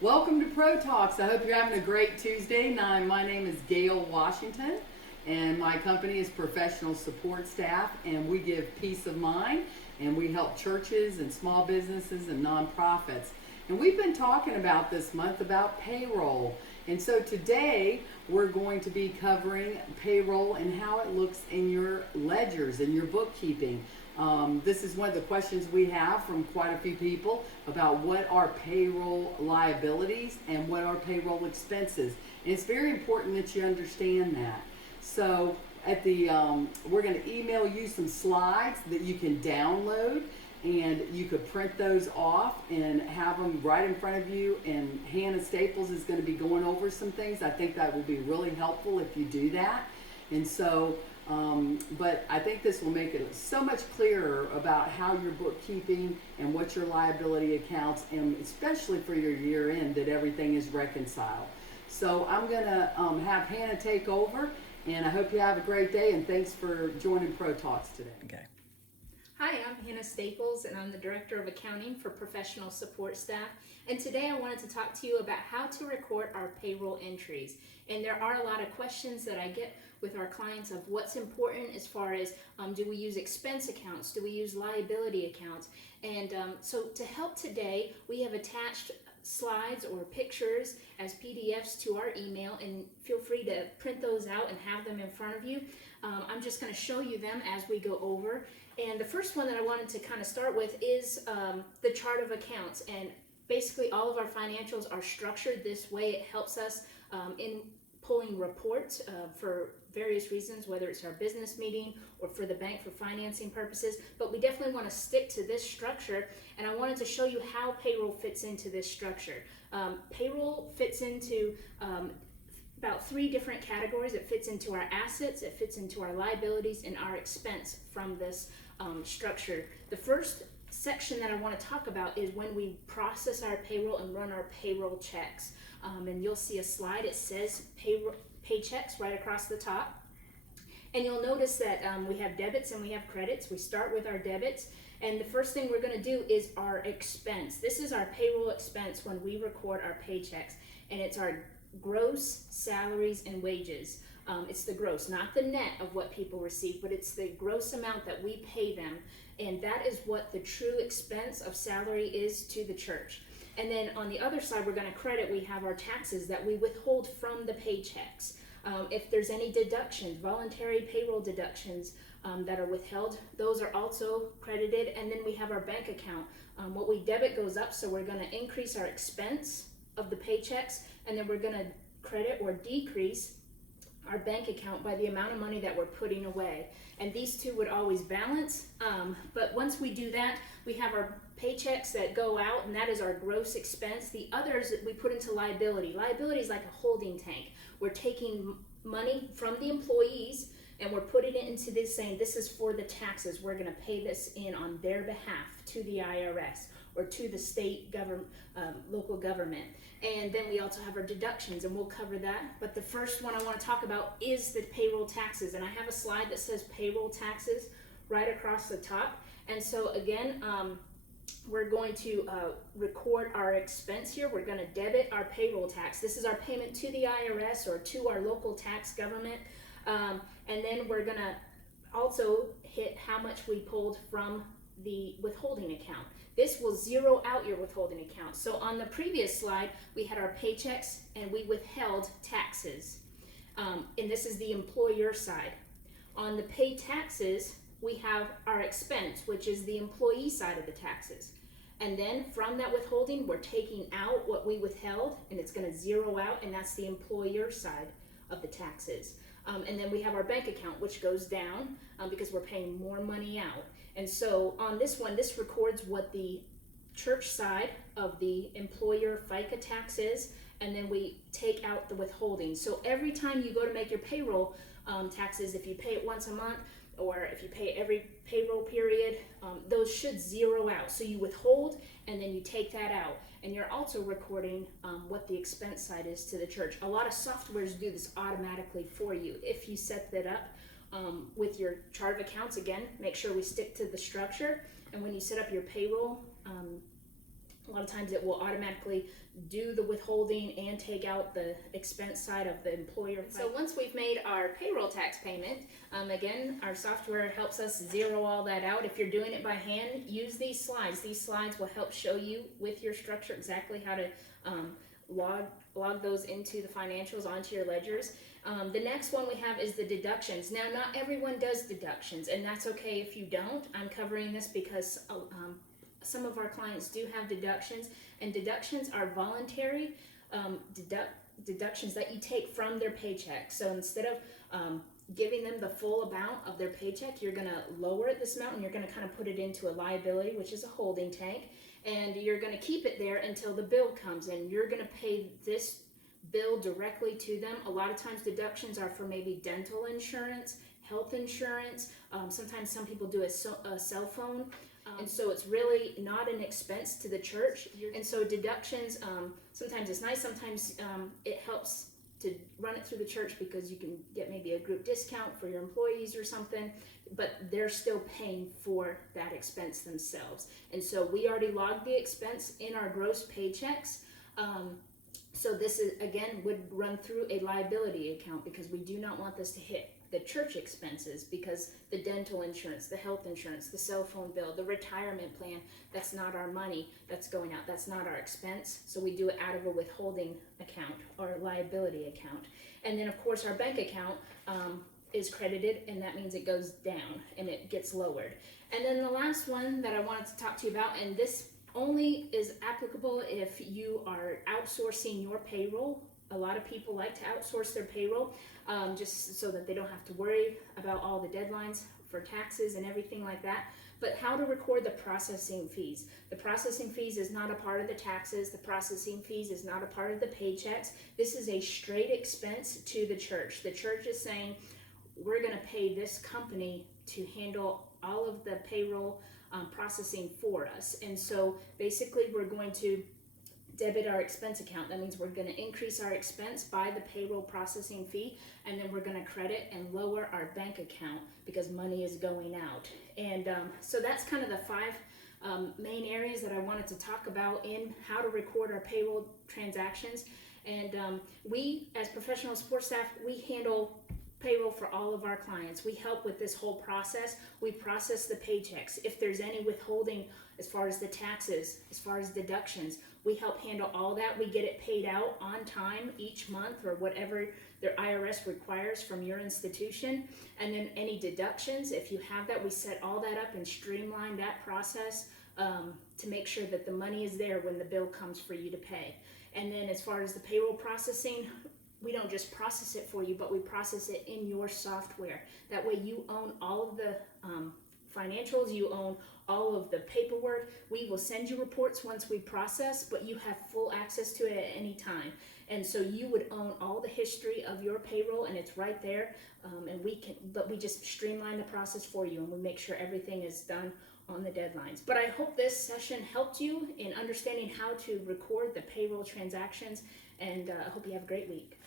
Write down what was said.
Welcome to Pro Talks. I hope you're having a great Tuesday. My name is Gail Washington, and my company is Professional Support Staff, and we give peace of mind, and we help churches and small businesses and nonprofits. And we've been talking about this month about payroll. And so today we're going to be covering payroll and how it looks in your ledgers, in your bookkeeping. This is one of the questions we have from quite a few people about what are payroll liabilities and what are payroll expenses. And it's very important that you understand that. So we're going to email you some slides that you can download, and you could print those off and have them right in front of you. And Hannah Staples is going to be going over some things. I think that will be really helpful if you do that. And so but I think this will make it so much clearer about how your bookkeeping and what your liability accounts, and especially for your year end, that everything is reconciled. So I'm going to have Hannah take over, and I hope you have a great day, and thanks for joining Pro Talks today. Okay. Hi, I'm Hannah Staples, and I'm the Director of Accounting for Professional Support Staff. And today I wanted to talk to you about how to record our payroll entries. And there are a lot of questions that I get with our clients of what's important as far as do we use expense accounts, do we use liability accounts? And so to help today, we have attached slides or pictures as PDFs to our email, and feel free to print those out and have them in front of you. I'm just going to show you them as we go over. And the first one that I wanted to kind of start with is the chart of accounts. And basically all of our financials are structured this way. It helps us in pulling reports for various reasons, whether it's our business meeting or for the bank for financing purposes. But we definitely want to stick to this structure, and I wanted to show you how payroll fits into this structure. Payroll fits into about 3 different categories. It fits into our assets, it fits into our liabilities, and our expense from this structure. The first section that I want to talk about is when we process our payroll and run our payroll checks. And you'll see a slide, it says paychecks right across the top. And you'll notice that we have debits and we have credits. We start with our debits, and the first thing we're going to do is our expense. This is our payroll expense when we record our paychecks, and it's our gross salaries and wages. It's the gross, not the net of what people receive, but it's the gross amount that we pay them, and that is what the true expense of salary is to the church. And then on the other side, we're going to credit, we have our taxes that we withhold from the paychecks. If there's any deductions, voluntary payroll deductions that are withheld, those are also credited. And then we have our bank account. What we debit goes up, so we're going to increase our expense of the paychecks, and then we're going to credit or decrease our bank account by the amount of money that we're putting away. And these two would always balance, but once we do that, we have our paychecks that go out, and that is our gross expense. The others that we put into liability. Liability is like a holding tank. We're taking money from the employees and we're putting it into this, saying this is for the taxes. We're going to pay this in on their behalf to the IRS or to the state government, local government. And then we also have our deductions, and we'll cover that. But the first one I want to talk about is the payroll taxes. And I have a slide that says payroll taxes right across the top. And so again, we're going to record our expense here. We're going to debit our payroll tax. This is our payment to the IRS or to our local tax government. And then we're going to also hit how much we pulled from the withholding account. This will zero out your withholding account. So on the previous slide, we had our paychecks and we withheld taxes. And this is the employer side. On the pay taxes, we have our expense, which is the employee side of the taxes. And then from that withholding, we're taking out what we withheld, and it's going to zero out, and that's the employer side of the taxes. And then we have our bank account, which goes down because we're paying more money out. And so on this one, this records what the church side of the employer FICA tax is, and then we take out the withholding. So every time you go to make your payroll taxes, if you pay it once a month, or if you pay every payroll period, those should zero out. So you withhold and then you take that out. And you're also recording what the expense side is to the church. A lot of softwares do this automatically for you. If you set that up with your chart of accounts, again, make sure we stick to the structure. And when you set up your payroll A lot of times it will automatically do the withholding and take out the expense side of the employer. So once we've made our payroll tax payment, again, our software helps us zero all that out. If you're doing it by hand, use these slides. These slides will help show you with your structure exactly how to log those into the financials, onto your ledgers. The next one we have is the deductions. Now, not everyone does deductions, and that's okay if you don't. I'm covering this because some of our clients do have deductions, and deductions are voluntary deductions that you take from their paycheck. So instead of giving them the full amount of their paycheck, you're going to lower this amount and you're going to kind of put it into a liability, which is a holding tank, and you're going to keep it there until the bill comes in. You're going to pay this bill directly to them. A lot of times deductions are for maybe dental insurance, health insurance. Sometimes some people do a cell phone. And so it's really not an expense to the church. And so deductions, sometimes it's nice, sometimes it helps to run it through the church because you can get maybe a group discount for your employees or something, but they're still paying for that expense themselves. And so we already logged the expense in our gross paychecks. So this is, again, would run through a liability account because we do not want this to hit the church expenses, because the dental insurance, the health insurance, the cell phone bill, the retirement plan, that's not our money that's going out. That's not our expense. So we do it out of a withholding account or liability account. And then of course our bank account is credited, and that means it goes down and it gets lowered. And then the last one that I wanted to talk to you about, and this only is applicable if you are outsourcing your payroll. A lot of people like to outsource their payroll just so that they don't have to worry about all the deadlines for taxes and everything like that. But how to record the processing fees. The processing fees is not a part of the taxes. The processing fees is not a part of the paychecks. This is a straight expense to the church. The church is saying, we're going to pay this company to handle all of the payroll processing for us. And so basically we're going to debit our expense account. That means we're going to increase our expense by the payroll processing fee, and then we're going to credit and lower our bank account because money is going out. And so that's kind of the five main areas that I wanted to talk about in how to record our payroll transactions. And we, as professional support staff, we handle payroll for all of our clients. We help with this whole process. We process the paychecks. If there's any withholding as far as the taxes, as far as deductions, we help handle all that. We get it paid out on time each month or whatever their IRS requires from your institution. And then any deductions, if you have that, we set all that up and streamline that process to make sure that the money is there when the bill comes for you to pay. And then as far as the payroll processing, we don't just process it for you, but we process it in your software. That way you own all of the financials, you own all of the paperwork. We will send you reports once we process, but you have full access to it at any time. And so you would own all the history of your payroll, and it's right there. But we just streamline the process for you, and we make sure everything is done on the deadlines. But I hope this session helped you in understanding how to record the payroll transactions, and I hope you have a great week.